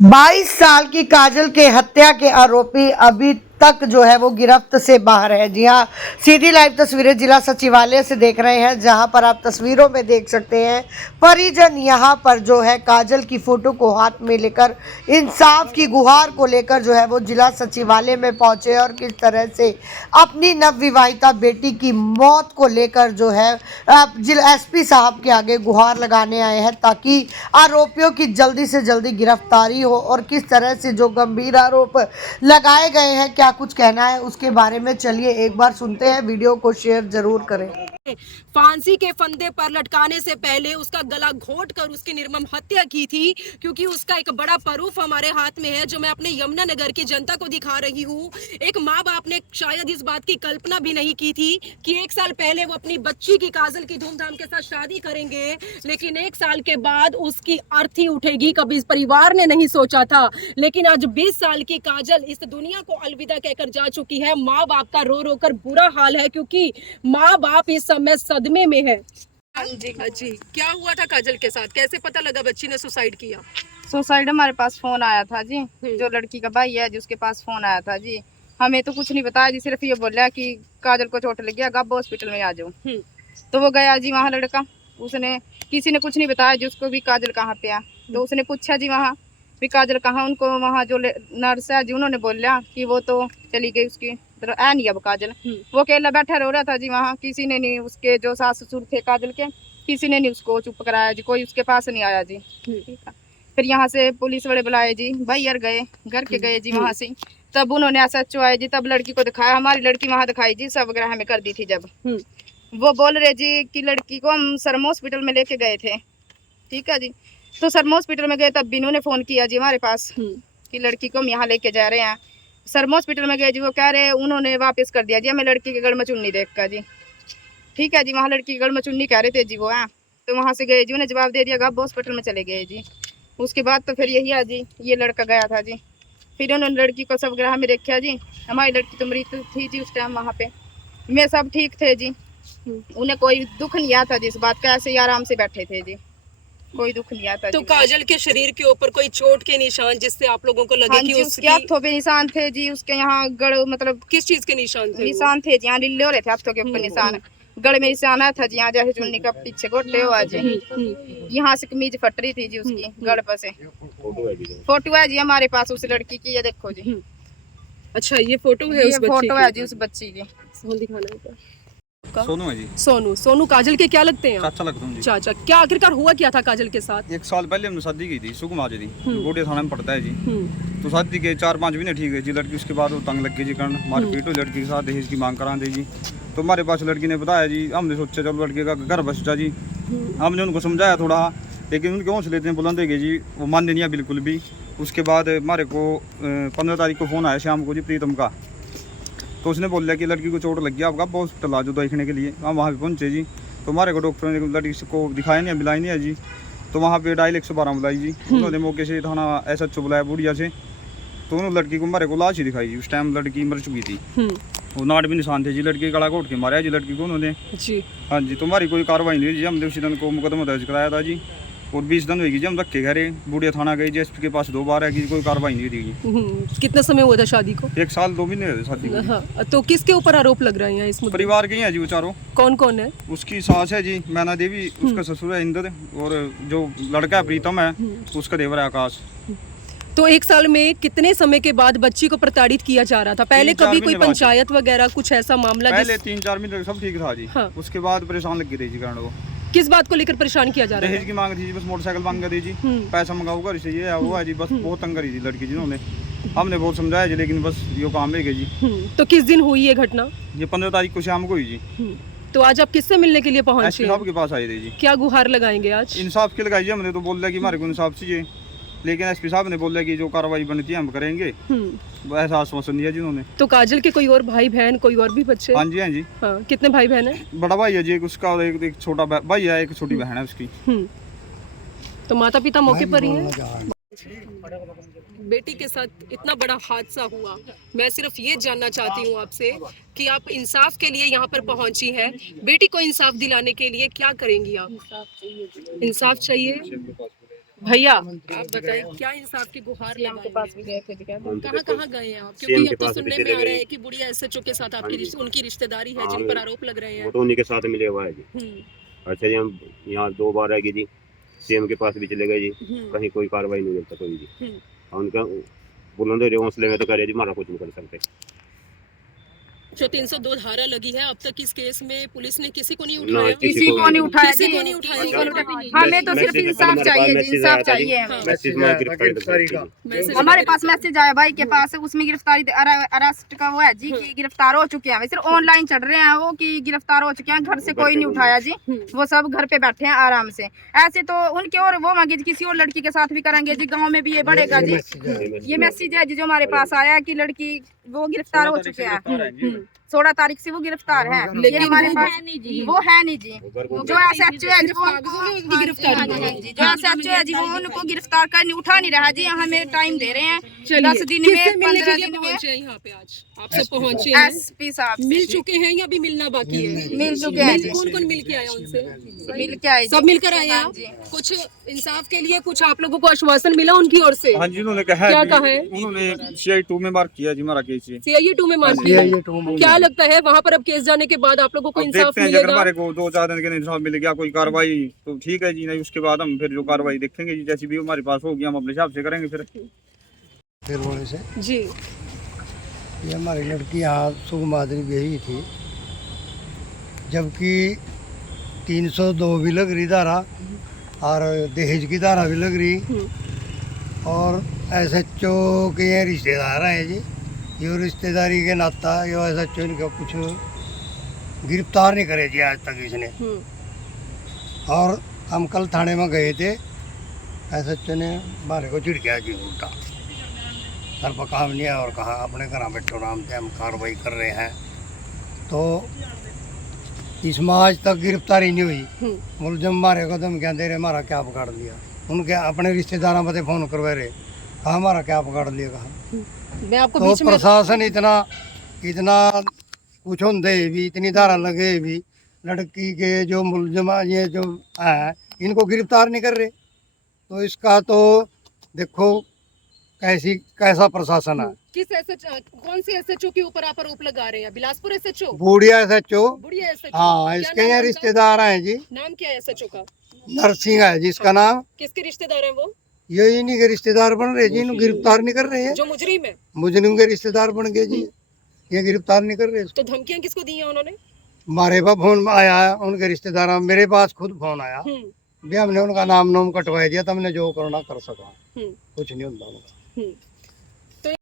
22 साल की काजल के हत्या के आरोपी अभी तक जो है वो गिरफ्त से बाहर है। जी हाँ, सीधी लाइव तस्वीरें जिला सचिवालय से देख रहे हैं, जहां पर आप तस्वीरों में देख सकते हैं परिजन यहां पर जो है काजल की फोटो को हाथ में लेकर इंसाफ की गुहार को लेकर जो है वो जिला सचिवालय में पहुंचे और किस तरह से अपनी नवविवाहिता बेटी की मौत को लेकर जो है जिला एसपी साहब के आगे गुहार लगाने आए हैं, ताकि आरोपियों की जल्दी से जल्दी गिरफ्तारी हो। और किस तरह से जो गंभीर आरोप लगाए गए हैं, क्या कुछ कहना है उसके बारे में चलिए एक बार सुनते हैं। वीडियो को शेयर जरूर करें। फांसी के फंदे पर लटकाने से पहले उसका गला घोट कर उसकी निर्मम हत्या की थी, क्योंकि उसका एक बड़ा प्रूफ हमारे हाथ में है, जो मैं अपने यमुनानगर की जनता को दिखा रही हूँ। एक माँ बाप ने शायद इस बात की कल्पना भी नहीं की थी कि 1 साल पहले वो अपनी बच्ची की काजल की धूमधाम के साथ शादी करेंगे, लेकिन 1 साल के बाद उसकी अर्थी उठेगी, कभी इस परिवार ने नहीं सोचा था। लेकिन आज 20 साल की काजल इस दुनिया को अलविदा कहकर जा चुकी है। माँ बाप का रो रो कर बुरा हाल है, क्योंकि माँ बाप इस समय सदमे में है। जी, क्या हुआ था काजल के साथ? कैसे पता लगा बच्ची ने सुसाइड किया? सुसाइड हमारे पास फोन आया था जी, जो लड़की का भाई है जी उसके पास फोन आया था जी। हमें तो कुछ नहीं बताया जी, सिर्फ ये बोला कि काजल को चोट लगी है, गब्बो हॉस्पिटल में आ जाओ। तो वो गया जी वहाँ लड़का, उसने किसी ने कुछ नहीं बताया जी उसको भी काजल कहाँ पे है। तो उसने पूछा जी वहाँ भी काजल कहाँ, उनको वहाँ जो नर्स है जी उन्होंने बोला कि वो तो चली गई, उसकी है नहीं अब काजल। वो अकेला बैठा रो रहा था जी वहाँ, किसी ने नहीं, उसके जो सास ससुर थे काजल के, किसी ने नहीं उसको चुप कराया जी, कोई उसके पास नहीं आया जी। ठीक है, फिर यहाँ से पुलिस वाले बुलाए जी, भैया गए घर के गए जी वहाँ से, तब उन्होंने SHO आए जी, तब लड़की को दिखाया, हमारी लड़की वहाँ दिखाई जी, सब वगैरह हमें कर दी थी। जब वो बोल रहे जी कि लड़की को हम शर्मा हॉस्पिटल में लेके गए थे। ठीक है जी, तो शर्मा हॉस्पिटल में गए तब बिनू ने फोन किया जी हमारे पास कि लड़की को हम यहाँ लेके जा रहे हैं। शर्मा हॉस्पिटल में गए जी, वो कह रहे उन्होंने वापस कर दिया जी हमें लड़की के गड़ में चुन्नी देख कर जी। ठीक है जी, वहाँ लड़की के गड़ में चुन्नी कह रहे थे जी वो है, तो वहाँ से गए जी, उन्हें जवाब दे दिया, गब्बो हॉस्पिटल में चले गए जी। उसके बाद तो फिर यही है जी, ये लड़का गया था जी, फिर उन्होंने लड़की को सब ग्रह में देखा जी। हमारी लड़की तो मृत थी जी उस टाइम, वहाँ पे मैं सब ठीक थे जी, उन्हें कोई दुख नहीं आता जी इस बात का, ऐसे ही आराम से बैठे थे जी, कोई दुख नहीं आता। तो काजल के शरीर के ऊपर कोई चोट के निशान जिससे आप लोगों को लगे कि उसके हाथों पे निशान थे जी, उसके यहाँ गड़, मतलब किस चीज के निशान थे? निशान थे जी, यहाँ लिल्ले हो रहे थे हाथों के ऊपर निशान, गड़ में निशान आया था जी, यहाँ जैसे चुन्नी का पीछे गोटे हुआ जी, यहाँ से कमीज फट रही थी जी उसकी गड़ पर से। फोटो है जी हमारे पास उस लड़की की, ये देखो जी। अच्छा, ये फोटो है उस बच्ची की? फोटो है जी उस बच्ची की। दिखाना है। सोनू है जी। सोनू काजल के क्या लगते हैं? चाचा लगता हूँ जी। चाचा, क्या आखिरकार हुआ क्या था काजल के साथ? 1 साल पहले हमने शादी की थी, सुकुमार जी गोटे थाना में पड़ता है जी। तो शादी के 4-5 महीने ठीक है जी, लड़की उसके बाद वो तंग लग गई जी, कारण मारपीट हुई लड़की के साथ, दहेज की मांग करा दी जी। तो हमारे पास लड़की ने बताया जी, हमने सोचा चलो लड़के का घर बस जा जी। हमने उनको समझाया थोड़ा, लेकिन उनके हौसले इतने बुलंद गए जी, वो मान्य नहीं है बिल्कुल भी। उसके बाद हमारे को 15 तारीख को फ़ोन आया शाम को जी प्रीतम का, तो उसने बोल दिया कि लड़की को चोट लग गया, आपका हॉस्पिटल आ जाओ देखने के लिए। हम वहाँ पे पहुँचे जी, तो हमारे को डॉक्टर ने लड़की को दिखाया नहीं है, मिलाई नहीं है जी। तो वहाँ पे डायल 112 बुलाई जी, उन्होंने मौके से थाना SHO बुलाया बुढ़िया से, तो उन्होंने लड़की को हमारे को लाश ही दिखाई जी। उस टाइम लड़की मर चुकी थी, वो नाट भी निशान थे जी, लड़की गला घोट के मारा जी लड़की को उन्होंने जी। हाँ जी, तो हमारी कोई कार्रवाई नहीं हुई जी, हमने उसी दिन को मुकदमा दर्ज कराया था जी, और 20 दिन हुई जी हम रखे घरे, बुढ़िया थाना गई जी, SP के पास 2 बार है कि कोई कार्रवाई नहीं हुई थी। कितना समय हुआ था शादी को? 1 साल 2 महीने हुए शादी को। हाँ, तो किसके ऊपर आरोप लग रहे हैं इस मुद्दे? परिवार के ही है जी वो चारों। कौन कौन है? उसकी सास है जी मैना देवी, उसका ससुर है इंद्र, और जो लड़का है प्रीतम है उसका देवर है आकाश। तो 1 साल में कितने समय के बाद बच्ची को प्रताड़ित किया जा रहा था? पहले कभी कोई पंचायत वगैरह कुछ ऐसा मामला? पहले 3-4 महीने सब ठीक था जी। हाँ। उसके बाद परेशान लग गई थी कारण वो। किस बात को लेकर परेशान किया जा रहा है? दहेज की मांग थी जी, बस मोटरसाइकिल मांग रही जी, पैसा मंगाओ घर से, ये वो है जी, बस बहुत तंग करी थी लड़की जिन्होंने। हमने बहुत समझाया जी, लेकिन बस ये काम रह गए जी। तो किस दिन हुई ये घटना? ये 15 तारीख को शाम को हुई जी। तो आज आप किससे मिलने के लिए पहुंचे? SP साहब के पास आए थे जी। क्या गुहार लगाएंगे आज? इंसाफ के लगाई जी हमने, तो बोल दिया कि हमारे को इंसाफ चाहिए, लेकिन SP साहब ने बोला कि जो कार्रवाई बनती है हम करेंगे, ऐसा आश्वासन दिया जिन्होंने। तो काजल के कोई और भाई बहन, कोई और भी बच्चे? हाँ जी, हाँ जी। हाँ, कितने भाई बहन है? बड़ा भाई है जी एक उसका, और एक छोटा भाई है, एक छोटी बहन है उसकी। तो माता पिता मौके पर ही हैं? बेटी के साथ इतना बड़ा हादसा हुआ, मैं सिर्फ ये जानना चाहती हूँ आपसे कि आप इंसाफ के लिए यहाँ पर पहुँची हैं, बेटी को इंसाफ दिलाने के लिए क्या करेंगी आप? इंसाफ चाहिए। भैया आप बताएं क्या इंसाफ की गुहार सीएम के पास भी गए थे जी, क्या कहाँ कहाँ गए हैं आप? सीएम क्योंकि के अब तो पास भी सुनने चले में आ रहा गए। है कि बुढ़िया एसएचओ के साथ आपकी हाँ जी। उनकी रिश्तेदारी है हाँ, जिन पर आरोप लग रहे हैं। वो तो उन्हीं के साथ मिले हुआ है जी। हम्म, अच्छा जी, हम यहाँ 2 बार आएगी जी, सीएम के पास भी चले गए जी, हम्म, कहीं कोई कार्रवाई नहीं मिलता कोई जी। हम्म। और उनका बुलंद हौसले में तो करे जी, हमारा कुछ नहीं कर सकते। जो 302 धारा लगी है, अब तक इस केस में पुलिस ने किसी को नहीं ना, उठाया। किसी को नहीं उठाया किसी जी, को नहीं उठाया। किसी को नहीं उठाया। मैसेज- हमें तो सिर्फ मैसेज इंसाफ हमारे पास चाहिए जी, मैसेज इंसाफ आया था जी। चाहिए हमें। मैसेज में गिरफ्तारी का मैसेज हमारे पास मैसेज आया भाई के पास, उसमें गिरफ्तारी अरेस्ट का वो है जी कि गिरफ्तार हो चुके हैं। सिर्फ ऑनलाइन चढ़ रहे हैं वो कि गिरफ्तार हो चुके हैं, घर से कोई नहीं उठाया जी, वो सब घर पे बैठे हैं आराम से। ऐसे तो उनके और वो मांगे किसी और लड़की के साथ भी करेंगे जी, गांव में भी ये बढ़ेगा जी। ये मैसेज है जी जो हमारे पास आया है कि लड़की वो गिरफ्तार हो चुके हैं, 16 तारीख से वो गिरफ्तार है। लेकिन हमारे पास वो है नहीं जी, जो एसएचओ है जी वो जो एसएचओ है जी वो उनको गिरफ्तार करने उठा नहीं रहा जी। हमें टाइम दे रहे हैं 10 दिन में, 15 दिन में। पहुंचे हैं यहाँ पे आज आप सब पहुंचे हैं, एसपी साहब मिल चुके हैं या भी मिलना बाकी है? मिल चुके हैं जी, कौन कौन मिल के आया उनसे? मिल के आए सब मिलकर आए हैं। कुछ इंसाफ के लिए कुछ आप लोगों को आश्वासन मिला उनकी ओर से? हाँ जी, उन्होंने कहा क्या कि कहा है? उन्होंने CI2 में मार्क किया जी हमारा केस ये। CIE 2 में मान लिया। क्या लगता है वहाँ पर अब केस जाने के बाद आप लोगों को अब इंसाफ देखते हैं, अगर मिलेगा? हमारे को 2-4 दिन के इंसाफ मिल गया, कोई कार्रवाई तो ठीक है जी, नहीं उसके बाद हम फिर जो कार्रवाई देखेंगे जी, जैसी भी हमारे पास होगी हम अपने हिसाब से करेंगे फिर बोले से जी ये हमारी लड़की यहाँ सुगमादरी गई थी, जबकि 302 भी लग रही धारा और दहेज की धारा भी लग रही, और SHO के ये रिश्तेदार हैं जी, ये रिश्तेदारी के नाता ये SHO इनका कुछ गिरफ्तार नहीं करे जी आज तक इसने। और हम कल थाने में गए थे, SHO ने हमारे को चिड़किया जी उल्टा, घर पर काम नहीं है और कहा अपने घर बैठो आराम से, हम कार्रवाई कर रहे हैं। तो इसमें आज तक गिरफ्तारी नहीं हुई। मुलजम मारे को दम क्या दे रहे, हमारा क्या पकड़ लिया, उनके अपने रिश्तेदारों पर फोन करवा रहे, कहा हमारा क्या पकड़ लिया, कहा। मैं आपको तो बीच में प्रशासन इतना कुछ होंगे भी, इतनी धारा लगे भी, लड़की के जो मुलजम ये जो है इनको गिरफ्तार नहीं कर रहे, तो इसका तो देखो कैसा प्रशासन है। किस कौन से SHO के ऊपर आप आरोप लगा रहे हैं? बिलासपुर SHO? बूढ़िया SHO, बुढ़िया SHO? हाँ क्या इसके नाम यहाँ है उनका? रिश्तेदार हैं जी, नाम क्या है SHO का? नरसिंह है जिसका नाम, किसके रिश्तेदार हैं वो? ये इन्हीं के रिश्तेदार बन रहे जी, इन्हें गिरफ्तार नहीं कर रहे हैं। जो मुजरिम है? मुजरिम के रिश्तेदार बन गए जी, ये गिरफ्तार नहीं कर रहे। तो धमकियां किसको दी हैं उन्होंने? हमारे पास फोन आया है उनके रिश्तेदार, मेरे पास खुद फोन आया भी, हमने उनका नाम कटवा दिया, तो हमने जो करना कर सका, कुछ नहीं होता उनका।